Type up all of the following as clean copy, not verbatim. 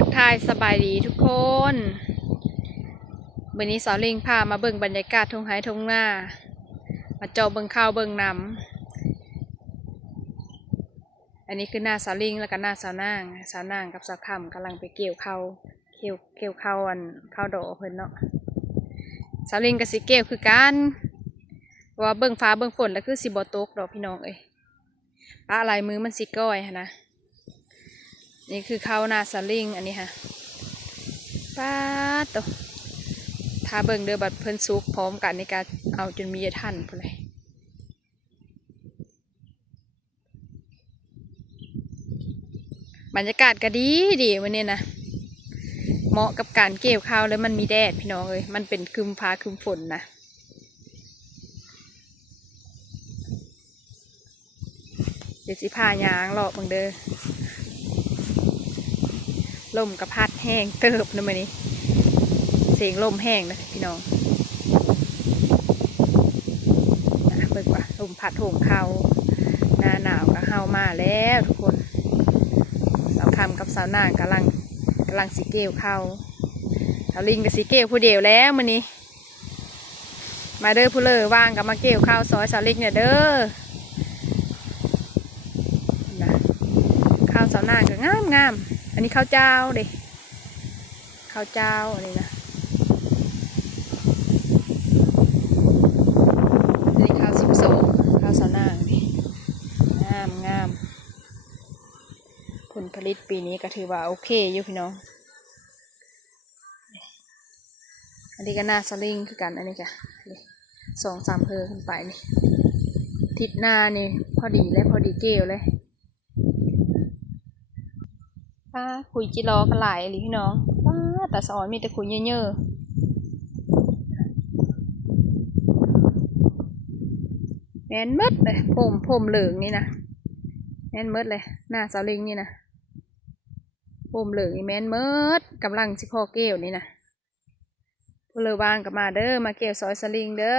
ทักทายสบายดีทุกคนวันนี้สาวลิงพามาเบิ่งบรรยากาศทุ่งไร่ทุ่งนามาเจาะเบิ่งข้าวเบิ่งน้ำอันนี้คือหน้าสาวลิงแล้วก็หน้าสาวนางกับสาวคำกำลังไปเกี่ยวข้าวเกี่ยวข้าวข้าวดอกเพิ่นเนาะสาวลิงกับสิเกี่ยวคือกันว่าเบิ่งฟ้าเบิ่งฝนแล้วคือสิบ่ตกดอกพี่น้องเอ้ยป้าลายมือมันสิก้อยนะนี่คือข้าวหน้าสาวลิงอันนี้ค่ะป้าตกถ้าเบิ่งเดือบัดเพิ่นซุกพร้อมกันในการเอาจนมีท่านพุ่นเลยบรรยากาศก็ดีวันนี้นะเหมาะกับการเกี่ยวข้าวแล้วมันมีแดดพี่น้องเอ้ยมันเป็นคืมฟ้าคืมฝนนะเดี๋ยวสิพายางหลอกบังเด้อลมกระพัดแห้งเติบนะมื้อนี้เสียงลมแห้งนะพี่น้องเบิ่งว่าลมพัดโหมเข้าหน้าหนาวก็เข้ามาแล้วทุกคนสาวคำกับสาวนางกำลังสิเกลเข้าสาวลิงกับสิเกลผู้เดียวแล้วมื้อนี้มาเด้อผู้เลอว่างกับมาเกลเข้าซอยสาวลิงเนี่ยเด้อข้าวสาวนางก็งามอันนี้ข้าวเจ้าเด้ข้าวเจ้าอันนี้นะข้าวสาวนางนี่งามผลผลิตปีนี้ก็ถือว่าโอเคอยู่พี่น้องอันนี้ก็หน้าสลิงคือกันอันนี้จ้ะ2-3 เพลขึ้นไปนี่ทิศหน้านี่พอดีและพอดีเกลียวเลยป้าคุยจิรอกันหลายเลยพี่น้องป้าแต่สอนมีแต่คุยเยอะแม่นมดเลยผมเหลืองนี่นะแม่นมดเลยหน้าสลิงนี่นะผมเหลืองนี่แม่นมดกำลังสิพอเกลียวนี่นะพลวางกับมาเด้อมาเกี่ยวซอยสลิงเด้อ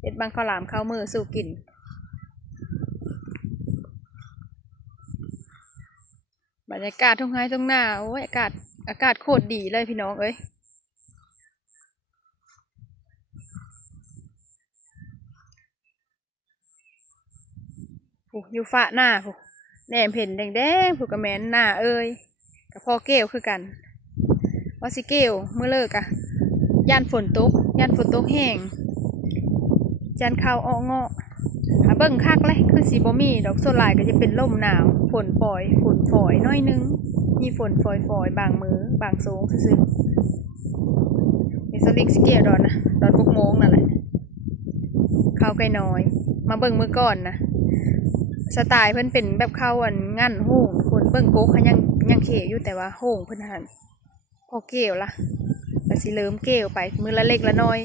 เอ็ดบางข้าวหลามข้าวมือสู่กินบรรยากาศทุ่งไร่ทุ่งนาโอ้ยอากาศโคตรดีเลยพี่น้องเอ้ยอยู่ฟ้าหน้าผู้แหนมเห็นแดงผู้กระแมนหน้าเอ้ยกับพ่อเกลียวคือกันว่าสิเกลเมื่อเลิกอะย่านฝนตกแห้งจานข้าวอ้อเงาะเบิ่งคักเลยคือสีบ่มีดอกโซลายก็จะเป็นลมหนาวฝนฝอยน้อยนึงมีฝนฝอยบางมือบางโซงซื่อๆสลิกสเกลดอน6 โมงนั่นแหละข้าวไก่น้อยมาเบิ่งมือก่อนนะสไตล์เพิ่นเป็นแบบข้าวงั้นโฮ่งคนเบิ่งโก๊กเขายังเขอยู่แต่ว่าโฮ่งเพิ่นหันพอเกลล่ะก็สิเริ่มเกลไปมือละเล็กละน้อย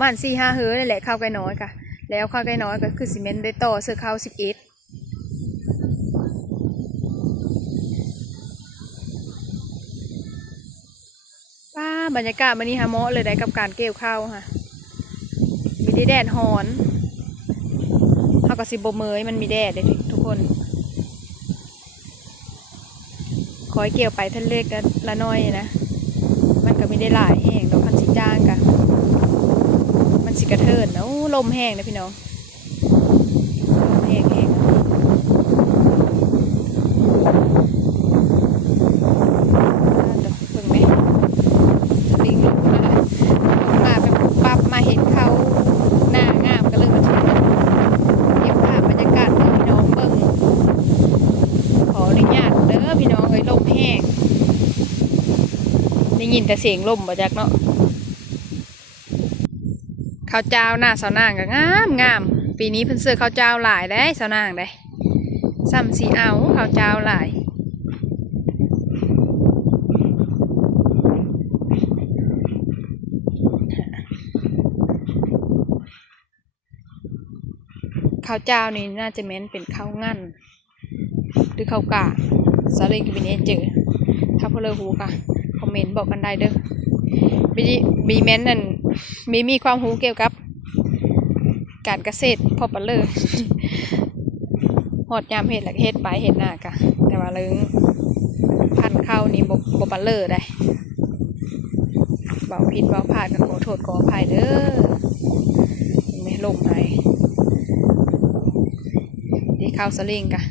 มัน4-5 เฮือนี่แหละข้าวไก่น้อยค่ะแล้วข้าวไก่น้อยก็คือซีเมนต์ได้ต่อเสื้อข้าว11ป้าบรรยากาศวันนี้ฮะเหมาะเลยได้กับการเกี่ยวข้าวค่ะมีแดดฮ้อนเขาก็สิบ่เมยมันมีแดดเลยทุกคนคอยเกี่ยวไปท่านเล็กละน้อยนะมันก็ไม่ได้หลายแห้งดอกพันสีจ้างกะมันสิกระเทินนะลมแห้งนะพี่น้องแห้งเบิ่งไหมลิงมาแบบปั๊บมาเห็นเขาหน้างามก็เลยมาถึงเก็บภาพบรรยากาศให้พี่น้องเบิ่งขออนุญาตเด้อพี่น้องเอ้ยลมแห้งได้ยินแต่เสียงลมบ่จักเนาะข้าวเจ้าหน้าสาวนางก็งามปีนี้เพิ่นซื้อข้าวเจ้าหลายได้สาวนางได้ซ้ำสีเอาข้าวเจ้าหลายข้าวเจ้านี่น่าจะแม้นเป็นข้าวงั้นหรือข้าวกะสาลิงกับปีนี้เจอถ้าพวกเราหูกะคอมเมนต์บอกกันได้เด้อบีแมนนั่นมีความรู้เกี่ยวกับการเกษตรพอปะเลยหอดยามเห็ดหลักเห็ดไปเห็ดหน้ากะแต่ว่าเลิง พันเข้านี่บ่ปะเลอได้เบาผิดเบาพลาดก็ขอโทษขออภัยเด้อไม่ลมให้ที่เข้าสลิงกะ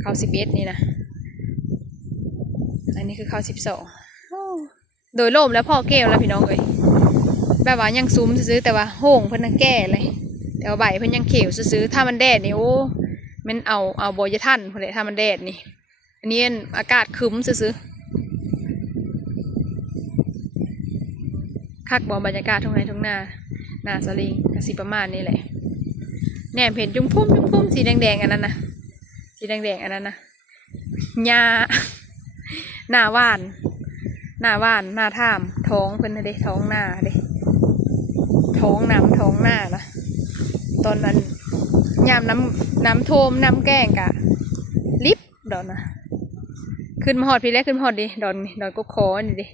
เข้า11นี่นะอันนี้คือเข้า12โดยล่มแล้วพ่อเกลแล้วพี่น้องเอ้ยแบบว่ายังซุ้มซื้อแต่ว่าโห่งเพิ่นยังแก่เลยแต่ว่าใบเพิ่นยังเขียวซื้อถ้ามันแดดนี่โอ้มันเอาโบยทันพอเลยถ้ามันแดดนี่อันนี้อากาศครึ้มซื้อคักบอบรรยากาศทุ่งไร่ทุ่งนาหน้าสลิงกสิประมาณนี้แหละแหนมเห็นจุ่มพุ่มสีแดงอันนั้นนะสีแดงอันนั้นนะหญ้าหน้าว่านหน้าท่ามท้องเพิ่นเด้ท้องหน้าเด้ท้องหน้านะตอนนั้นยามน้ำโทมน้ำแกงกะลิบดอนนะขึ้นมาหอดพี่แล้วขึ้นมาหอดดิดอนก็คอนี่ดิ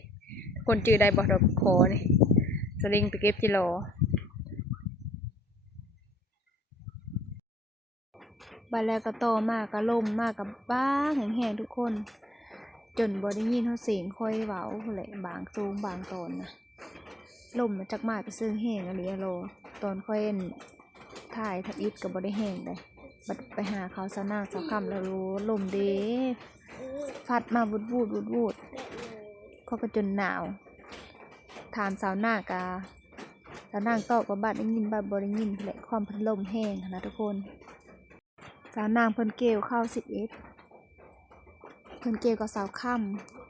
คนจื้อได้บอกดอนก็คอนี่สลิงไปเก็บจิโร่บาแล้วก็โตมากก็ล่มมากกับบ้างแห้งๆทุกคนจนบอได้ยินเขาเสียงค่อยเว้าเลยบางซูงบางตอนนะล่มมาจากมากไปซื้อแห้งอะไรโลตอนค่อยถ่ายทับอิดกับบอได้แห้งเลยบัดไปหาเขาสาวนาสาวคำแล้วรู้ลมเด้พัดมาวูดเขาก็จนหนาวถามสาวนากาสาวนางตอบว่าบัดได้ยินบัดบอได้ยินแหละความพัดลมแห้งนะทุกคนสาวนางเพิ่นเกลเข้า11เพิ่นเกลกับสาวค่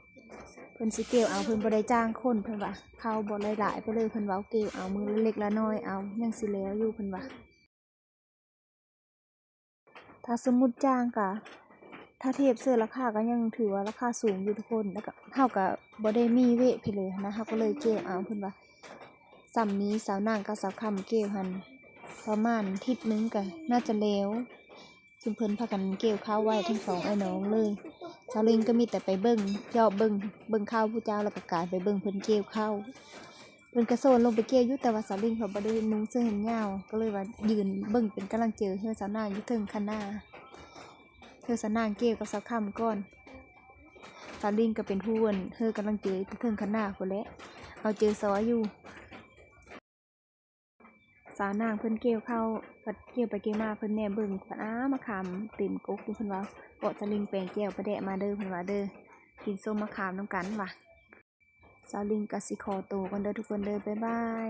ำเพิ่นสิเกลเอาเพิ่นบ่ได้จ้างคนเพิ่นว่าเข้าบ่หลายๆไปเลยเพิ่นเว้าเกลเอามือเล็กละน้อยเอายังสิแล้วอยู่เพิ่นว่าถ้าสมมุติจ้างกะถ้าเทียบเสื้อราคาก็ยังถือว่าราคาสูงอยู่ทุกคนแล้วก็เฮาก็บ่ได้มีเวทไปเลยนะเฮาก็เลยเกลเอาเพิ่นว่าซ้ำนี้สาวนางกับสาวค่ำเกลหันประมาณอาทิตย์นึงก็น่าจะแล้วซึ่งเพิ่นพากันเกี่ยวข้าวไว้ทั้งสองไอ้น้องเลยสาวลิงก็มีแต่ไปเบิ่งย่อเบิ่งข้าวผู้เจ้าแล้วก็การไปเบิ่งเพิ่นเกี่ยวข้าวเพิ่นกระโซนลงไปเกี่ยวอยู่แต่ว่าสาวลิงเขาบ่ได้นุ่งเสื้อแขนยาวก็เลยว่ายืนเบิ่งเป็นกำลังเจอเฮือสาวนางอยู่เทิงคันหน้าเฮือสาวนางเกี่ยวกับสาวค่ำก่อนสาวลิงก็เป็นผู้เฮือกำลังเจออยู่เทิงคันหน้าพุ่นแหละเอาเจอซอยอยู่สาวนางเพิ่นเกี่ยวเข้าปัดเกี่ยวไปเกี่ยวมาเพิ่นแหนเบิ่งมะขามเต็มกกอยู่เพิ่นว่าเกาะสลิงแปลงแก้วไปแดะมาเด้อเพิ่นว่าเด้อกินส้มมะขามน้ำกันว่ะสาวลิงกะสิขอตัวกันเด้อทุกคนเด้อบ๊ายบาย